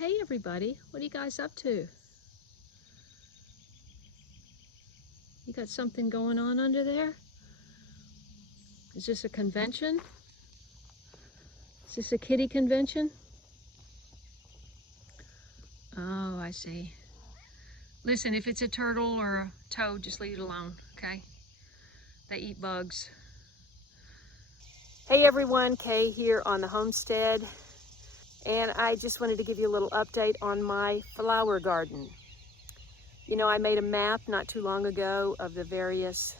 Hey everybody, what are you guys up to? You got something going on under there? Is this a convention? Is this a kitty convention? Oh, I see. Listen, if it's a turtle or a toad, just leave it alone, okay? They eat bugs. Hey everyone, Kay here on the homestead. And I just wanted to give you a little update on my flower garden. You know, I made a map not too long ago of the various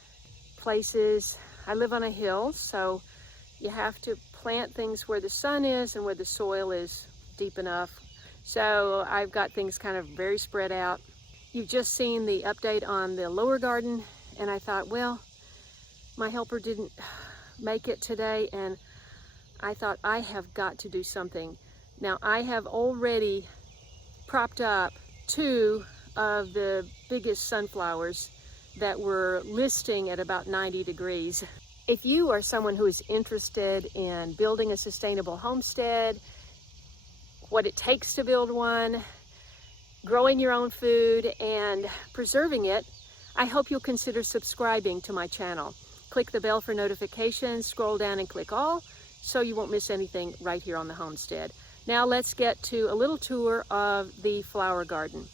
places. I live on a hill, so you have to plant things where the sun is and where the soil is deep enough. So I've got things kind of very spread out. You've just seen the update on the lower garden, and I thought, well, my helper didn't make it today, and I thought I have got to do something. Now, I have already propped up 2 of the biggest sunflowers that were listing at about 90 degrees. If you are someone who is interested in building a sustainable homestead, what it takes to build one, growing your own food, and preserving it, I hope you'll consider subscribing to my channel. Click the bell for notifications, scroll down and click all, so you won't miss anything right here on the homestead. Now let's get to a little tour of the flower garden.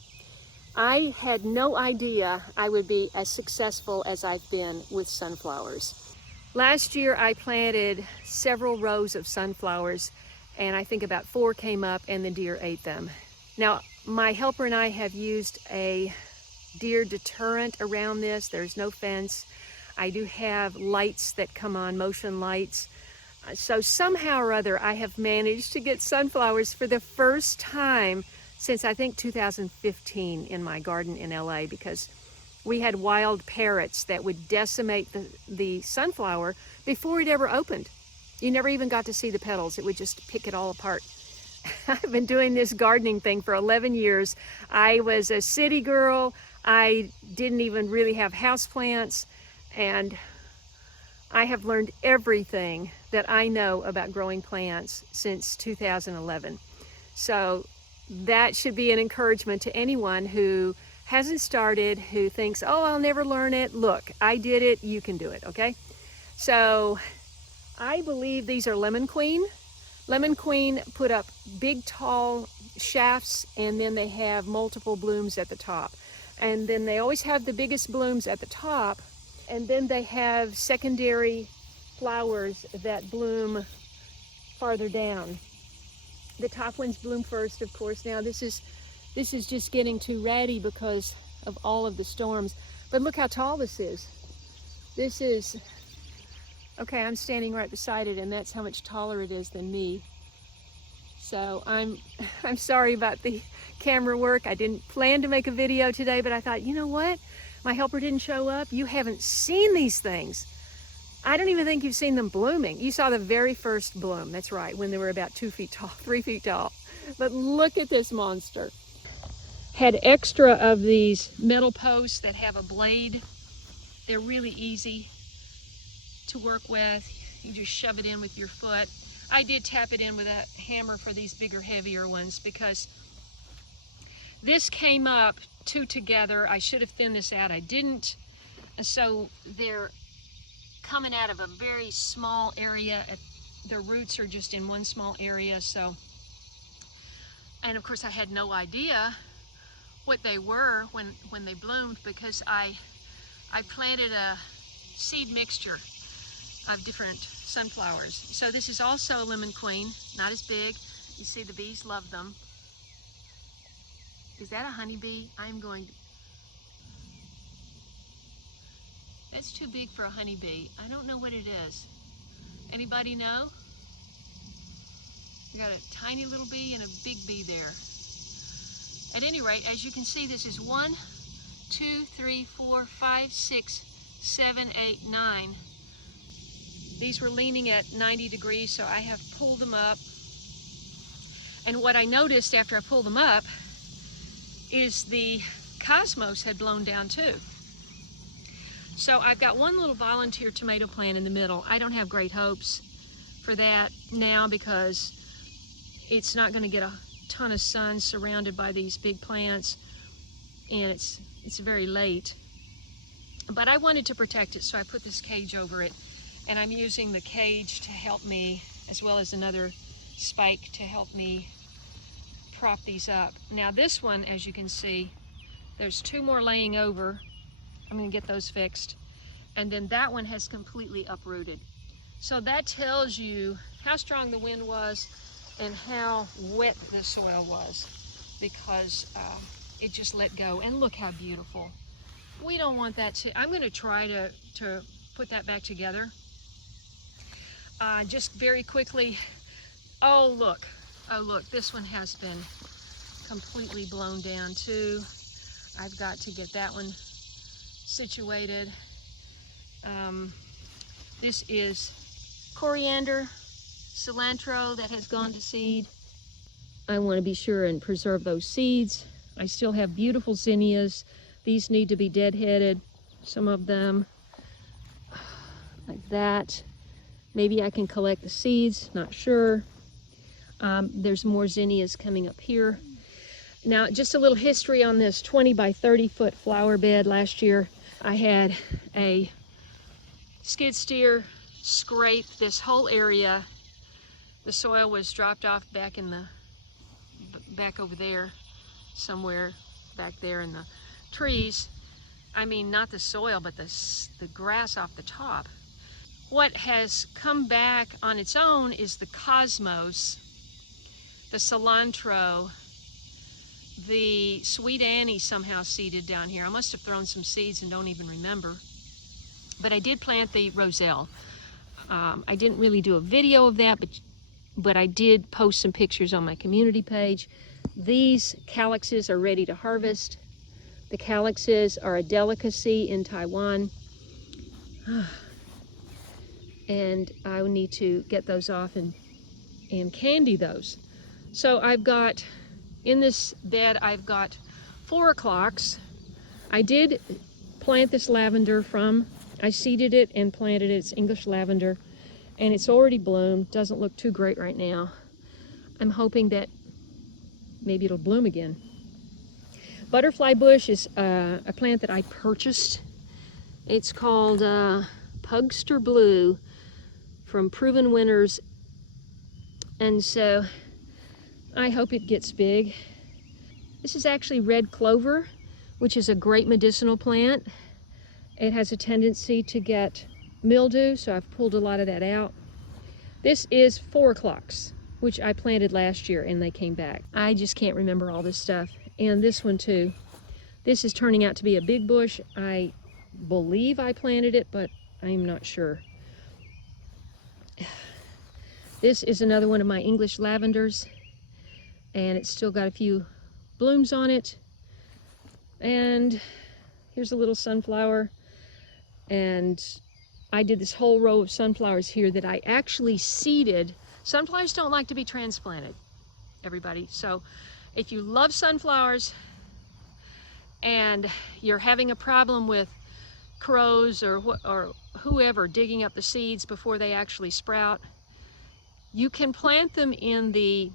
I had no idea I would be as successful as I've been with sunflowers. Last year I planted several rows of sunflowers, and I think about 4 came up and the deer ate them. Now my helper and I have used a deer deterrent around this. There's no fence. I do have lights that come on, motion lights. So somehow or other, I have managed to get sunflowers for the first time since I think 2015 in my garden in LA, because we had wild parrots that would decimate the sunflower before it ever opened. You never even got to see the petals. It would just pick it all apart. I've been doing this gardening thing for 11 years. I was a city girl. I didn't even really have houseplants, and I have learned everything that I know about growing plants since 2011. So that should be an encouragement to anyone who hasn't started, who thinks, oh, I'll never learn it. Look, I did it, you can do it, okay? So I believe these are Lemon Queen. Lemon Queen put up big, tall shafts, and then they have multiple blooms at the top. And then they always have the biggest blooms at the top, and then they have secondary flowers that bloom farther down. The top ones bloom first, of course. Now this is just getting too ratty because of all of the storms. But look how tall this is. This is, okay, I'm standing right beside it, and that's how much taller it is than me. So I'm sorry about the camera work. I didn't plan to make a video today, but I thought, you know what? My helper didn't show up. You haven't seen these things. I don't even think you've seen them blooming. You saw the very first bloom. That's right, when they were about 2 feet tall, 3 feet tall. But look at this monster. Had extra of these metal posts that have a blade. They're really easy to work with. You just shove it in with your foot. I did tap it in with a hammer for these bigger, heavier ones, because this came up 2 together. I should have thinned this out. I didn't. And so they're coming out of a very small area. Their roots are just in one small area. So, and of course I had no idea what they were when they bloomed, because I planted a seed mixture of different sunflowers. So this is also a Lemon Queen, not as big. You see the bees love them. Is that a honeybee? I'm going to... That's too big for a honeybee. I don't know what it is. Anybody know? We got a tiny little bee and a big bee there. At any rate, as you can see, this is 1, 2, 3, 4, 5, 6, 7, 8, 9. These were leaning at 90 degrees, so I have pulled them up. And what I noticed after I pulled them up is the cosmos had blown down too. So I've got one little volunteer tomato plant in the middle. I don't have great hopes for that now, because it's not going to get a ton of sun surrounded by these big plants, and it's very late. But I wanted to protect it, so I put this cage over it, and I'm using the cage to help me, as well as another spike to help me prop these up. Now this one, as you can see, there's two more laying over. I'm going to get those fixed. And then that one has completely uprooted. So that tells you how strong the wind was and how wet the soil was, because it just let go. And look how beautiful. We don't want that to, I'm going to try to put that back together. Just very quickly. Oh look, this one has been completely blown down too. I've got to get that one situated. This is coriander, cilantro that has gone to seed. I want to be sure and preserve those seeds. I still have beautiful zinnias. These need to be deadheaded, some of them, like that. Maybe I can collect the seeds, not sure. There's more zinnias coming up here. Now, just a little history on this 20 by 30 foot flower bed. Last year, I had a skid steer scrape this whole area. The soil was dropped off back over there, somewhere back there in the trees. I mean, not the soil, but the grass off the top. What has come back on its own is the cosmos, the cilantro, the sweet Annie somehow seeded down here. I must have thrown some seeds and don't even remember. But I did plant the roselle. I didn't really do a video of that, but I did post some pictures on my community page. These calyxes are ready to harvest. The calyxes are a delicacy in Taiwan. And I need to get those off and candy those. So I've got, in this bed, I've got 4 o'clocks. I did plant this lavender I seeded it and planted it. It's English lavender, and it's already bloomed. Doesn't look too great right now. I'm hoping that maybe it'll bloom again. Butterfly bush is a plant that I purchased. It's called Pugster Blue from Proven Winners, and so I hope it gets big. This is actually red clover, which is a great medicinal plant. It has a tendency to get mildew, so I've pulled a lot of that out. This is 4 o'clocks, which I planted last year and they came back. I just can't remember all this stuff. And this one too. This is turning out to be a big bush. I believe I planted it, but I'm not sure. This is another one of my English lavenders, and it's still got a few blooms on it. And here's a little sunflower. And I did this whole row of sunflowers here that I actually seeded. Sunflowers don't like to be transplanted, everybody. So if you love sunflowers and you're having a problem with crows or whoever digging up the seeds before they actually sprout, you can plant them in the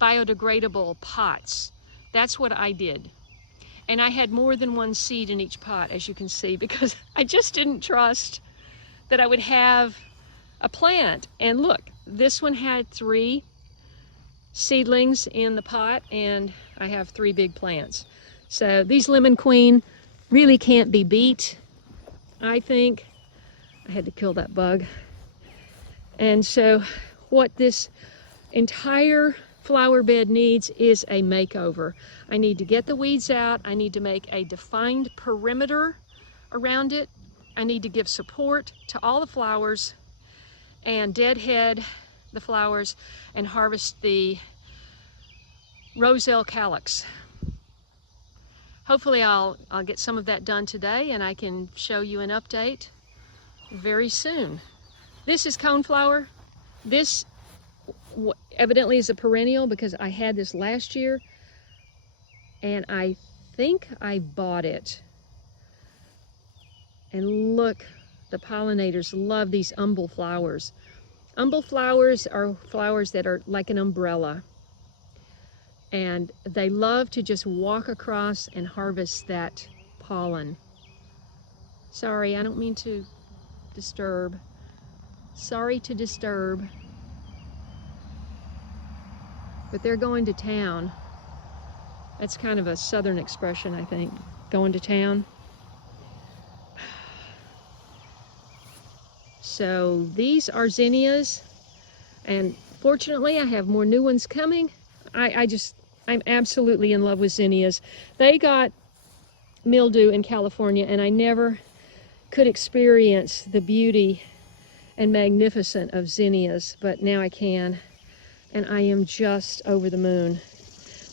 biodegradable pots. That's what I did. And I had more than one seed in each pot, as you can see, because I just didn't trust that I would have a plant. And look, this one had 3 seedlings in the pot, and I have 3 big plants. So these Lemon Queen really can't be beat, I think. I had to kill that bug. And so what this entire flower bed needs is a makeover. I need to get the weeds out. I need to make a defined perimeter around it. I need to give support to all the flowers and deadhead the flowers and harvest the roselle calyx. Hopefully I'll get some of that done today, and I can show you an update very soon. This is coneflower. This evidently is a perennial because I had this last year, and I think I bought it. And look, the pollinators love these umbel flowers. Umbel flowers are flowers that are like an umbrella. And they love to just walk across and harvest that pollen. Sorry, I don't mean to disturb. Sorry to disturb. But they're going to town. That's kind of a southern expression, I think. Going to town. So these are zinnias, and fortunately I have more new ones coming. I'm absolutely in love with zinnias. They got mildew in California, and I never could experience the beauty and magnificence of zinnias, but now I can, and I am just over the moon.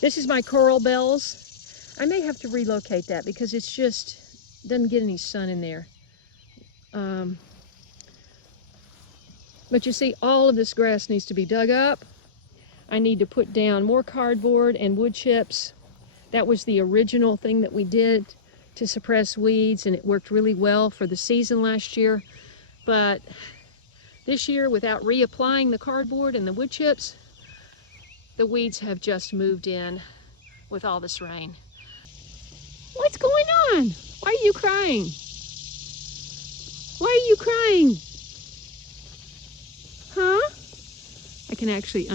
This is my coral bells. I may have to relocate that because it's just doesn't get any sun in there. But you see, all of this grass needs to be dug up. I need to put down more cardboard and wood chips. That was the original thing that we did to suppress weeds, and it worked really well for the season last year. But this year, without reapplying the cardboard and the wood chips, the weeds have just moved in with all this rain. What's going on? Why are you crying? Why are you crying? Huh? I can actually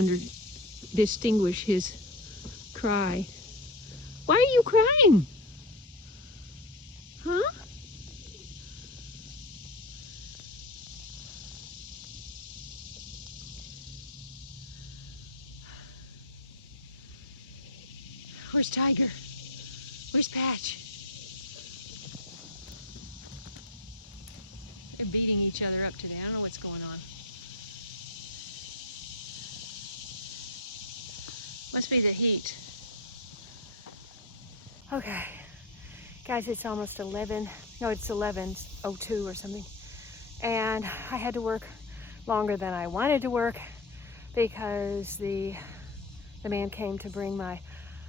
distinguish his cry. Why are you crying? Huh? Where's Tiger? Where's Patch? They're beating each other up today. I don't know what's going on. Must be the heat. Okay, guys, it's almost 11. No, it's 11:02 or something. And I had to work longer than I wanted to work because the man came to bring my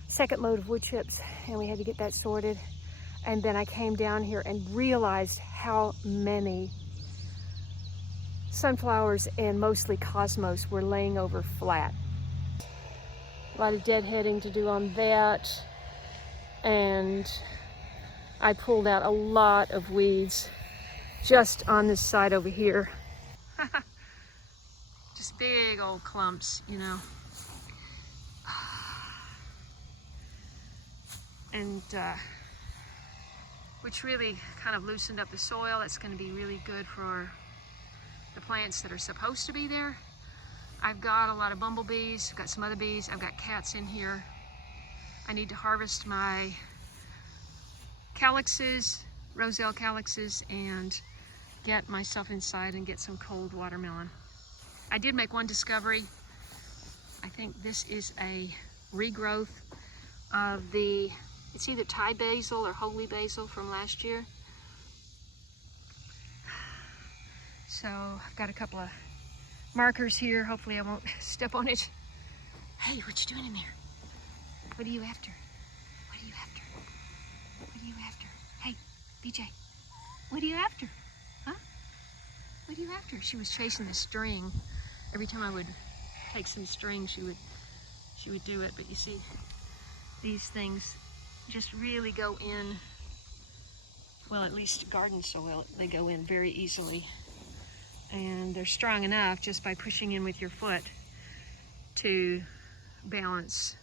second load of wood chips, and we had to get that sorted. And then I came down here and realized how many sunflowers and mostly cosmos were laying over flat. A lot of deadheading to do on that, and I pulled out a lot of weeds just on this side over here. Just big old clumps, you know. And which really kind of loosened up the soil. That's going to be really good for the plants that are supposed to be there. I've got a lot of bumblebees, I've got some other bees, I've got cats in here. I need to harvest my calyxes, roselle calyxes, and get myself inside and get some cold watermelon. I did make one discovery. I think this is a regrowth of it's either Thai basil or holy basil from last year. So I've got a couple of markers here. Hopefully I won't step on it. Hey, what you doing in there? What are you after? What are you after? What are you after? Hey, BJ, what are you after? Huh? What are you after? She was chasing the string. Every time I would take some string, she would do it. But you see, these things just really go in, well, at least garden soil, they go in very easily. And they're strong enough just by pushing in with your foot to balance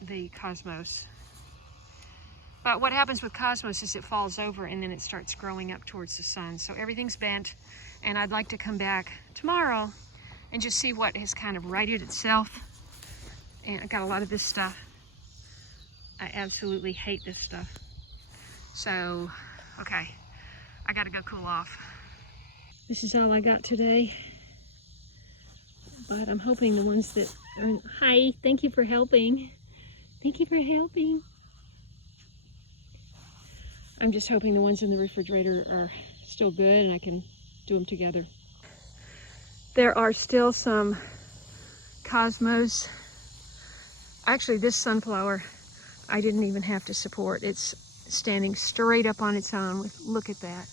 the cosmos. But what happens with cosmos is it falls over and then it starts growing up towards the sun. So everything's bent, and I'd like to come back tomorrow and just see what has kind of righted itself. And I got a lot of this stuff. I absolutely hate this stuff. So, okay, I gotta go cool off. This is all I got today, but I'm hoping the ones that are hi, thank you for helping. Thank you for helping. I'm just hoping the ones in the refrigerator are still good and I can do them together. There are still some cosmos. Actually, this sunflower, I didn't even have to support. It's standing straight up on its own with, look at that,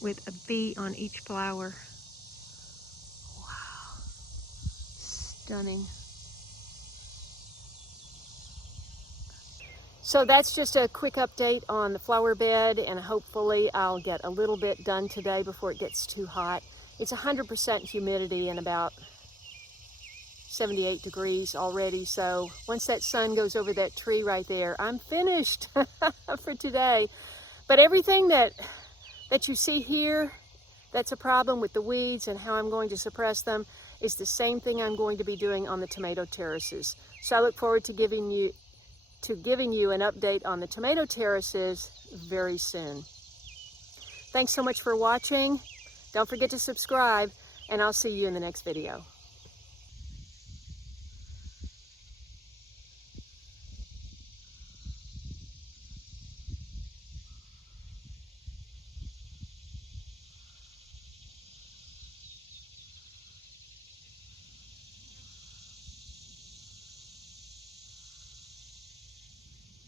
with a bee on each flower. Wow, stunning. So that's just a quick update on the flower bed, and hopefully I'll get a little bit done today before it gets too hot. It's 100% humidity and about 78 degrees already, so once that sun goes over that tree right there, I'm finished for today. But everything that you see here that's a problem with the weeds and how I'm going to suppress them is the same thing I'm going to be doing on the tomato terraces. So I look forward to giving you an update on the tomato terraces very soon. Thanks so much for watching. Don't forget to subscribe, and I'll see you in the next video.